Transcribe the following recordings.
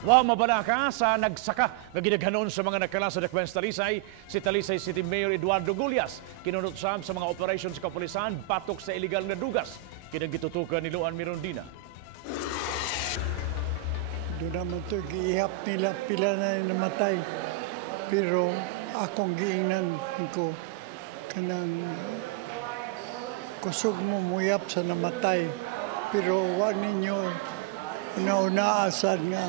Wa mabalaka sa nagsaka nga gidaghanon sa mga nakala sa Dakbayan sa Talisay, si Talisay City Mayor Eduardo Gullias kinunot sa mga operations sa kapulisan batok sa illegal nga dugas kinang gitutukan ni Luan Mirondina. Doon naman ito, giihap nila, pila na namatay. Pero akong giingnan ko, kanang kusog mo muyap sa namatay. Pero wag ninyo naunaasan nga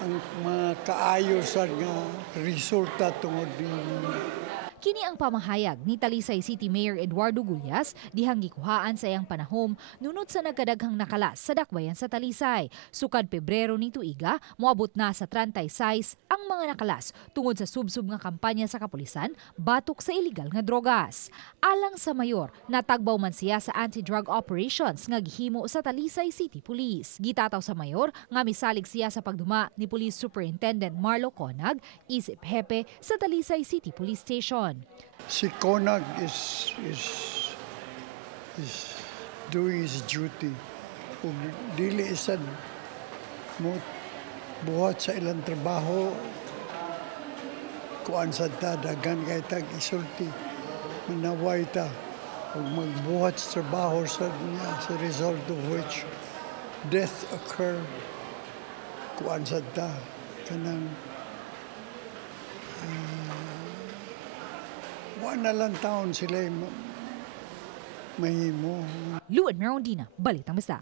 ang mga kaayosan nga resulta tungod ninyo. Kini ang pamahayag ni Talisay City Mayor Eduardo Gullias dihang gikuhaan sa iyang panahom nunod sa nagkadaghang nakalas sa dakbayan sa Talisay. Sukad Pebrero ni tuiga, moabot na sa 36 ang mga nakalas tungod sa subsub nga kampanya sa kapulisan batok sa illegal nga drogas. Alang sa mayor, natagbaw man siya sa anti-drug operations nga gihimo sa Talisay City Police. Gitataw sa mayor nga misalig siya sa pagduma ni Police Superintendent Marlo Conag, isip hepe sa Talisay City Police Station. Si Conag is doing his duty. Kung dili isad mo buhat sa ilang trabaho, kuan sa dagan kay tag isulti, manaway ta. Kung magbuhat sa trabaho sa result of which death occur, kuan sa kanang wala lang taon sila mahimo. Luan Mirondina, Balitang Basta.